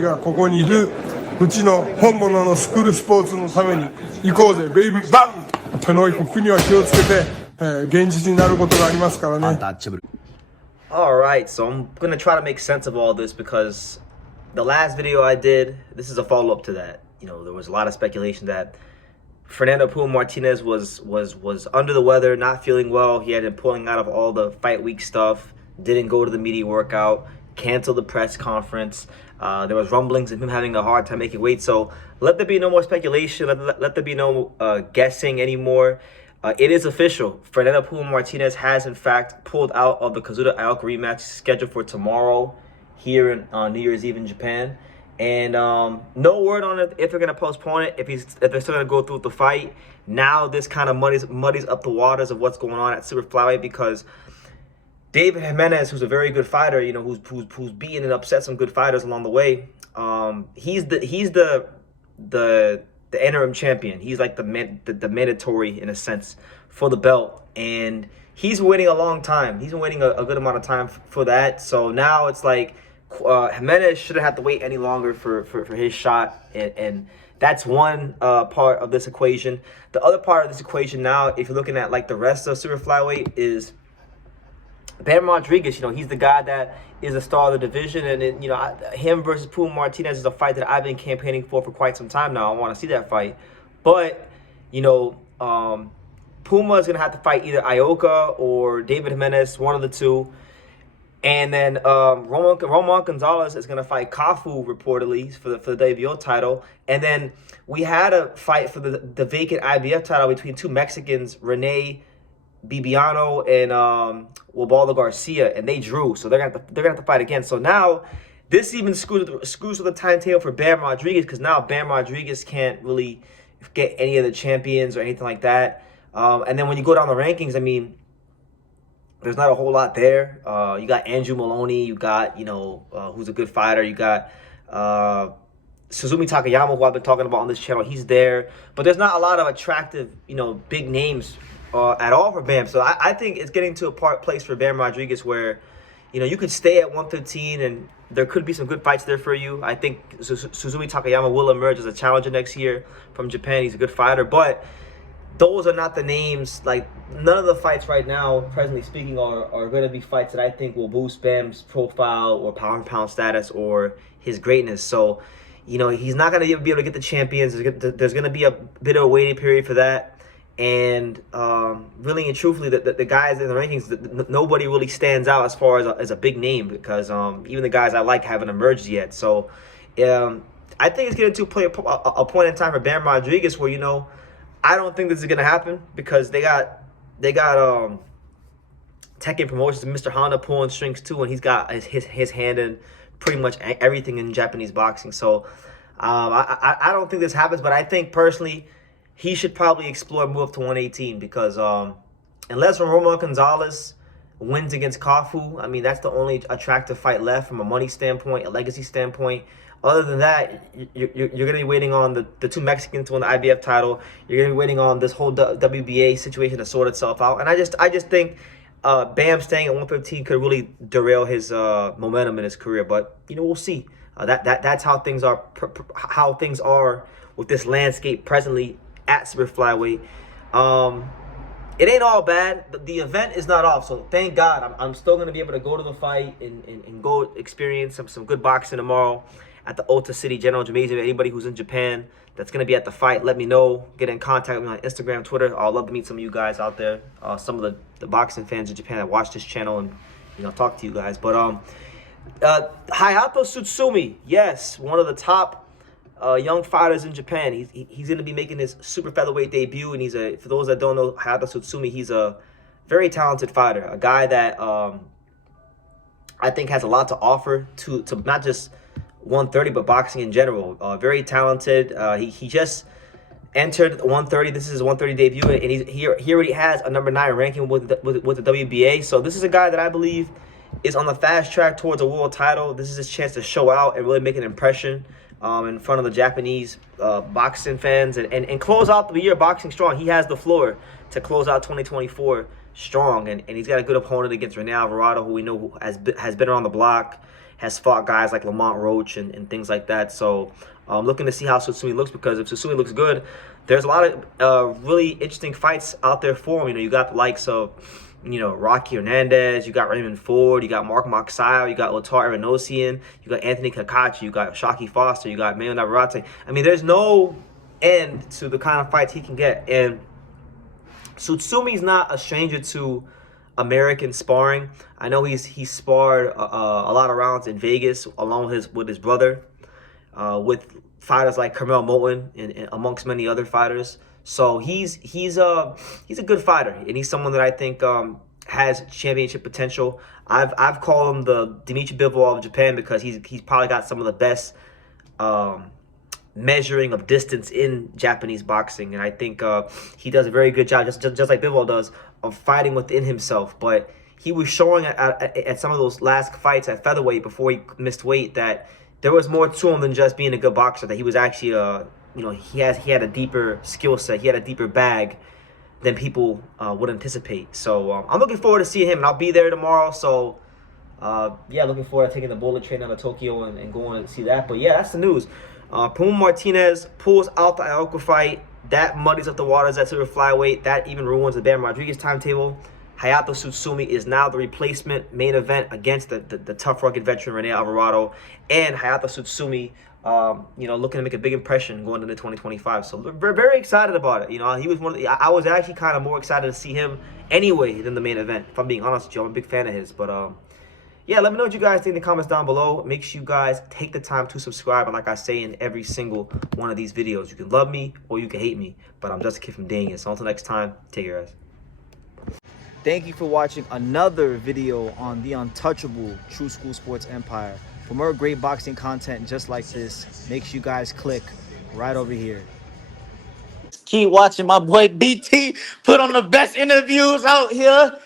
がここにいるうちの本物のスクールスポーツのために行こうぜベイビーバン手の服には気をつけて、現実になることがありますからね。Alright, so I'm gonna try to make sense of all this because the last video I did, this is a follow-up to that. You know, there was a lot of speculation that Fernando Puma Martinez was under the weather, not feeling well. He had been pulling out of all the fight week stuff, didn't go to the media workout, canceled the press conference. There was rumblings of him having a hard time making weight. So let there be no more speculation. Let there be no guessing anymore. It is official. Fernando Puma Martinez has in fact pulled out of the Ioka Rematch scheduled for tomorrow here on New Year's Eve in Japan. And no word on it if they're gonna postpone it, if they're still gonna go through with the fight. Now this kind of muddies up the waters of what's going on at super flyweight because David Jimenez, who's a very good fighter, you know, who's beaten and upset some good fighters along the way. He's the interim champion. He's like the mandatory in a sense for the belt, and he's waiting a long time. He's been waiting a good amount of time for that. So now it's like Jimenez shouldn't have to wait any longer for his shot, and that's one part of this equation. The other part of this equation now, if you're looking at like the rest of super flyweight, is Bam Rodriguez. You know, he's the guy that is a star of the division, and you know, him versus Puma Martinez is a fight that I've been campaigning for quite some time now. I want to see that fight, but you know, Puma is gonna have to fight either Ioka or David Jimenez, one of the two, and then Roman Gonzalez is gonna fight Kafu reportedly for the WBO title, and then we had a fight for the vacant IBF title between two Mexicans, Rene Bibiano and Wabaldo Garcia, and they drew, so they're gonna have to fight again. So now this even screws with the timetable for Bam Rodriguez, because now Bam Rodriguez can't really get any of the champions or anything like that. And then when you go down the rankings, I mean, there's not a whole lot there. You got Andrew Maloney, you got, you know, who's a good fighter, you got Suzumi Takayama, who I've been talking about on this channel. He's there, but there's not a lot of attractive, you know, big names at all for Bam. So I think it's getting to a place for Bam Rodriguez where, you know, you could stay at 115 and there could be some good fights there for you. I think Suzumi Takayama will emerge as a challenger next year from Japan. He's a good fighter, but those are not the names. Like, none of the fights right now, presently speaking, are going to be fights that I think will boost Bam's profile or pound status or his greatness. So, you know, he's not going to be able to get the champions. There's going to be a bit of a waiting period for that. And really and truthfully, the guys in the rankings, nobody really stands out as far as a big name, because even the guys I like haven't emerged yet. So I think it's getting to a point in time for Bam Rodriguez where, you know, I don't think this is gonna happen, because they got Tekken Promotions, Mr. Honda pulling strings too, and he's got his hand in pretty much everything in Japanese boxing. So I don't think this happens, but I think personally he should probably explore a move up to 118, because unless Roman Gonzalez wins against Kafu, I mean, that's the only attractive fight left from a money standpoint, a legacy standpoint. Other than that, you're going to be waiting on the two Mexicans to win the IBF title. You're going to be waiting on this whole WBA situation to sort itself out. And I just think Bam staying at 115 could really derail his momentum in his career. But, you know, we'll see. That's how things are with this landscape presently at super flyweight. It ain't all bad, but the event is not off, so thank God I'm still going to be able to go to the fight and go experience some good boxing tomorrow at the Ota City General Gymnasium. Anybody who's in Japan that's going to be at the fight, let me know. Get in contact with me on Instagram, Twitter. I'd love to meet some of you guys out there, some of the boxing fans in Japan that watch this channel, and, you know, talk to you guys. But Hayato Tsutsumi, yes, one of the top young fighters in Japan. He's going to be making his super featherweight debut, and for those that don't know Hayato Tsutsumi, he's a very talented fighter, a guy that I think has a lot to offer to not just 130 but boxing in general. Very talented. He just entered 130. This is his 130 debut, and he already has a number 9 ranking with the WBA. So this is a guy that I believe is on the fast track towards a world title. This is his chance to show out and really make an impression in front of the Japanese boxing fans and close out the year boxing strong. He has the floor to close out 2024 strong, and he's got a good opponent against Rene Alvarado, who we know who has been around the block, has fought guys like Lamont Roach and things like that. So looking to see how Tsutsumi looks, because if Tsutsumi looks good, there's a lot of really interesting fights out there for him. You know, you got the likes of, you know, Rocky Hernandez, you got Raymond Ford, you got Mark Moxile, you got Lotar Aronosian, you got Anthony Kakachi, you got Shaki Foster, you got Mayo Navarrete. I mean, there's no end to the kind of fights he can get. And Tsutsumi's not a stranger to American sparring. I know he's sparred a lot of rounds in Vegas along with his brother, with fighters like Carmel Moulton and amongst many other fighters. So he's a good fighter, and he's someone that I think has championship potential. I've called him the Dimitri Bivol of Japan, because he's probably got some of the best measuring of distance in Japanese boxing, and I think he does a very good job, just like Bivol does, of fighting within himself. But he was showing at some of those last fights at featherweight before he missed weight that there was more to him than just being a good boxer. That he was actually you know, he had a deeper skill set, he had a deeper bag than people would anticipate. So I'm looking forward to seeing him, and I'll be there tomorrow. So yeah, looking forward to taking the bullet train out of Tokyo and going to see that. But yeah, that's the news. Puma Martinez pulls out the Ioka fight. That muddies up the waters at super flyweight. That even ruins the Bam Rodriguez timetable. Hayato Tsutsumi is now the replacement main event against the tough, rugged veteran Rene Alvarado. And Hayato Tsutsumi, you know, looking to make a big impression going into 2025. So we're very excited about it. You know, he was one of the, I was actually kind of more excited to see him anyway than the main event, if I'm being honest with you. I'm a big fan of his. But yeah, let me know what you guys think in the comments down below. Make sure you guys take the time to subscribe. And like I say in every single one of these videos, you can love me or you can hate me, but I'm just a kid from Dang. So until next time, take care, guys. Thank you for watching another video on the untouchable True School Sports Empire. For more great boxing content just like this, make sure you guys click right over here. Keep watching my boy BT put on the best interviews out here.